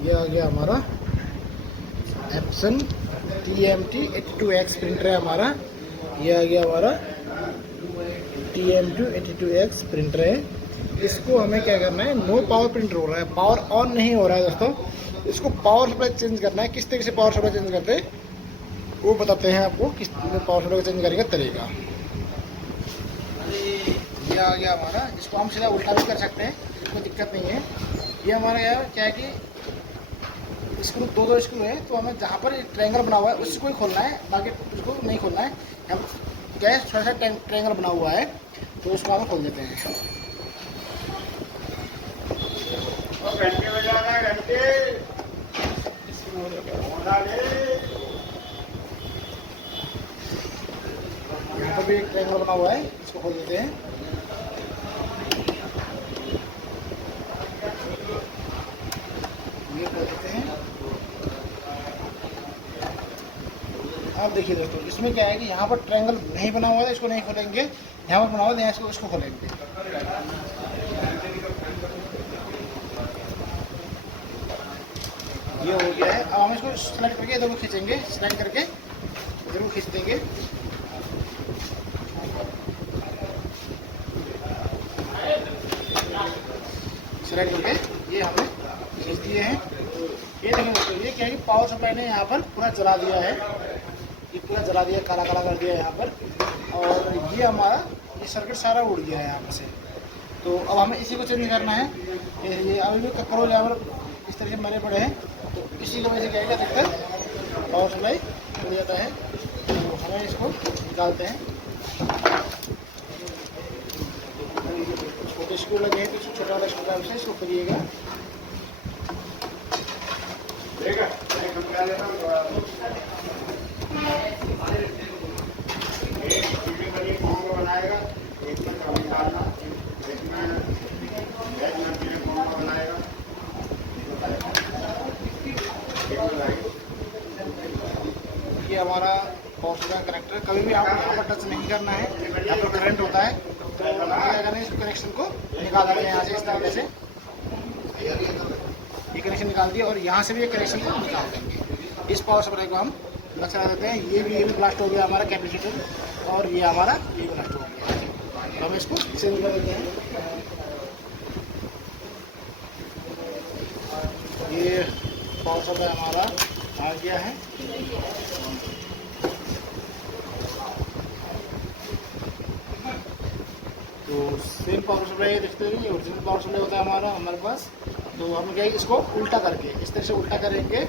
ये आ गया हमारा एप्सन TMT 82X प्रिंटर है हमारा। ये आ गया हमारा TMT 82X प्रिंटर है। इसको हमें क्या करना है, नो पावर प्रिंटर हो रहा है, पावर ऑन नहीं हो रहा है दोस्तों। इसको पावर सप्लाई चेंज करना है। किस तरीके से पावर सप्लाई चेंज करते हैं वो बताते हैं आपको, किस तरीके से पावर सप्लाई चेंज करेंगे तरीका। ये आ गया हमारा, इसको हम सीधा उल्टा भी कर सकते हैं, कोई दिक्कत नहीं है। ये हमारा यार क्या है कि स्क्रू दो स्क्रू है, तो हमें जहाँ पर ट्रायंगल बना हुआ है उसको ही खोलना है, बाकी उसको नहीं खोलना है। हम क्या है, थोड़ा सा ट्रायंगल बना हुआ है तो उसको हम खोल देते हैं। घंटे बजाना है, घंटे यहाँ पर भी एक ट्रायंगल बना हुआ है, इसको खोल देते हैं। ये खोल देते हैं। अब देखिए दोस्तों, इसमें क्या है कि यहाँ पर ट्रायंगल नहीं बना हुआ है, इसको नहीं खोलेंगे। यहाँ पर बना हुआ है, इसको खोलेंगे। ये हो गया है। अब हम इसको स्लाइड करके इधर को खींचेंगे, स्लाइड करके इधर को खींच देंगे। स्लाइड करके ये हमने खींच दिए हैं। ये देखिए दोस्तों, ये क्या है कि पावर सप्लाई ने यहाँ पर पूरा जला दिया है, ये पूरा जला दिया, काला काला कर दिया है यहाँ पर। और ये हमारा ये सर्किट सारा उड़ गया है यहाँ पर से। तो अब हमें इसी को चेंज करना है। ये अभी भी ककरोल यहाँ पर इस तरह से मरे पड़े हैं, तो इसी की वजह से क्या है दिक्कत, पावर सप्लाई उड़ जाता है। तो हमें इसको निकालते हैं। छोटे स्क्रू लगे हैं तो छोटा वाला स्क्रू से इसको करिएगा। ये हमारा पावर सप्लाई कनेक्टर, कभी भी आपको यहाँ पर टच नहीं करना है, यहाँ पर करंट होता है। तो क्या करना है, इस कनेक्शन को निकाल देंगे यहाँ से, इस तरह से ये कनेक्शन निकाल दिया, और यहाँ से भी ये कनेक्शन को निकाल देंगे। इस पावर सप्लाई को हम अलग चला देते हैं। ये भी ब्लास्ट हो गया हमारा कैपेसिटर, और ये हमारा ये ब्लास्ट हो गया। तो हम इसको चेंज कर देते हैं। ये पावर सप्लाई हमारा आ गया है। तो सेम पावर सप्लाई देखते हैं, ये ओरिजिनल पावर सप्लाई होता है हमारे पास। तो हम क्या है, इसको उल्टा करके इस तरह से उल्टा करेंगे।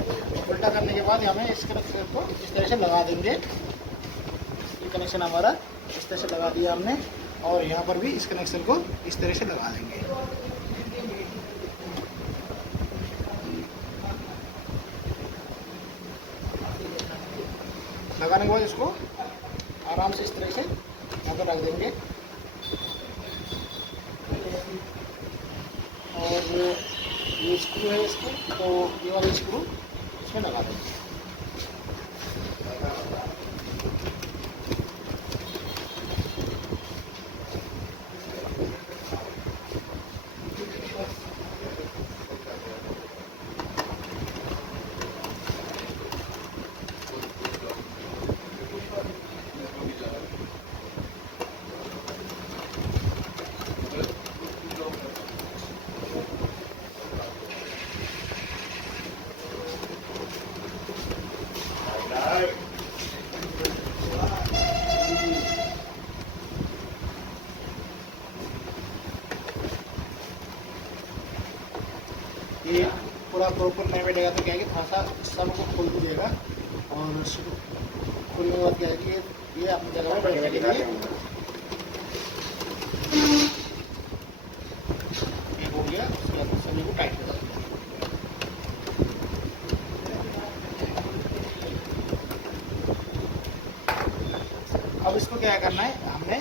उल्टा करने के बाद हमें इस कनेक्शन को इस तरह से लगा देंगे। ये कनेक्शन हमारा इस तरह से लगा दिया हमने, और यहाँ पर भी इस कनेक्शन को इस तरह से लगा देंगे। लगाने के बाद इसको आराम से इस तरह से यहाँ पर रख देंगे, और ये स्क्रू है इसको, तो ये वाली स्क्रू इसमें लगा देंगे। ये पूरा प्रॉपर नहीं बैठेगा तो क्या है कि थोड़ा सा सब को खोल दीजिएगा, और खोलने के बाद क्या है कि ये अपनी जगह में बैठने के लिए ये हो गया। उसके बाद सभी को टाइट कर देंगे। अब इसको क्या करना है, हमने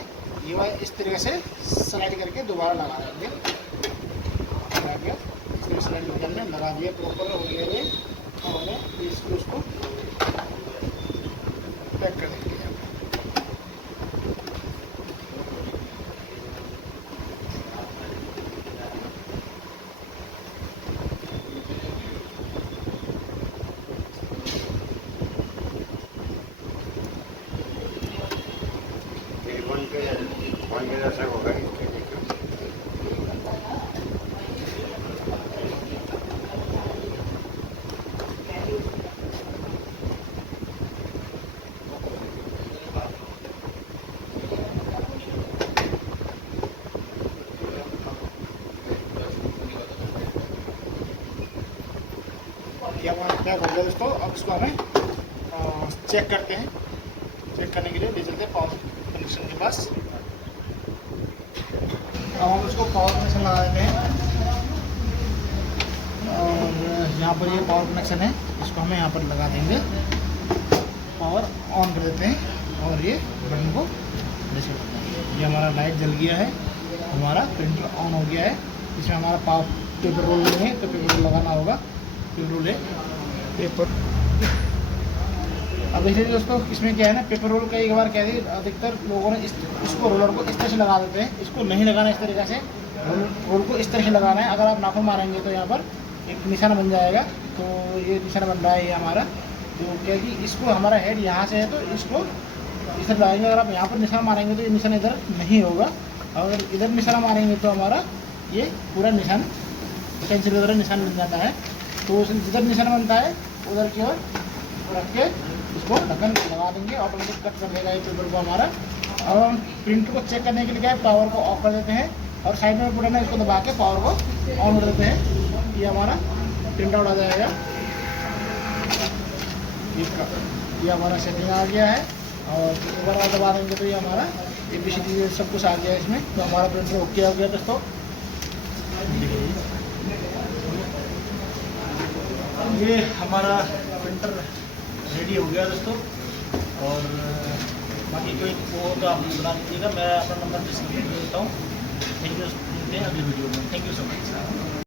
ये इस तरीके से स्लाइड करके दोबारा लगा देंगे। स्लाइड करके हमने लगा दिया, प्रॉपर हो गया ये। और हमें इसको उसको पैक कर देंगे। ये हमारा पैक हो गया दोस्तों। अब इसको हमें चेक करते हैं। चेक करने के लिए ले चलते हैं पावर कनेक्शन के पास। अब हम इसको पावर कनेक्शन लगा देते हैं और यहाँ पर ये पावर कनेक्शन है, इसको हमें यहाँ पर लगा देंगे। पावर ऑन कर देते हैं और ये बटन को जैसे ये हमारा लाइट जल गया है, हमारा प्रिंटर ऑन हो गया है। इसमें हमारा पावर पेपर रोल नहीं है तो पेपर रोल लगाना होगा। पेपर रोल है पेपर। अब इसलिए दोस्तों इसमें क्या है ना, पेपर रोल कई बार क्या है अधिकतर लोगों ने इसको रोलर को इस तरह से लगा देते हैं। इसको नहीं लगाना, इस तरीके से रोल को इस तरह से लगाना है। अगर आप नाखून मारेंगे तो यहाँ पर एक निशान बन जाएगा। तो ये निशान बन रहा है ये हमारा। तो क्या कि इसको हमारा हेड यहाँ से है तो इसको इधर लगाएंगे। अगर आप यहाँ पर निशान मारेंगे तो ये निशान इधर नहीं होगा। अगर इधर निशान मारेंगे तो हमारा ये पूरा निशान पेंसिल की तरह निशान बन जाता है। तो जिधर निशान बनता है उधर की ओर रख के इसको ढक्कन लगा देंगे, ऑटोमेटिक कट कर देगा ये पेपर को हमारा। और हम प्रिंटर को चेक करने के लिए क्या है, पावर को ऑफ कर देते हैं और साइड में बटन है इसको दबा के पावर को ऑन कर देते हैं। ये हमारा प्रिंट आउट आ जाएगा। ये हमारा सेटिंग आ गया है और एक बार दबा देंगे तो ये हमारा ABCD सब कुछ आ गया है इसमें। तो हमारा प्रिंटर ओके हो गया दोस्तों। ये हमारा प्रिंटर रेडी हो गया दोस्तों। और बाकी कोई हो तो आप बता दीजिएगा, मैं अपना नंबर डिस्क्रिप्शन में देता हूँ। थैंक यू, मिलते हैं अगली वीडियो में। Thank you so much.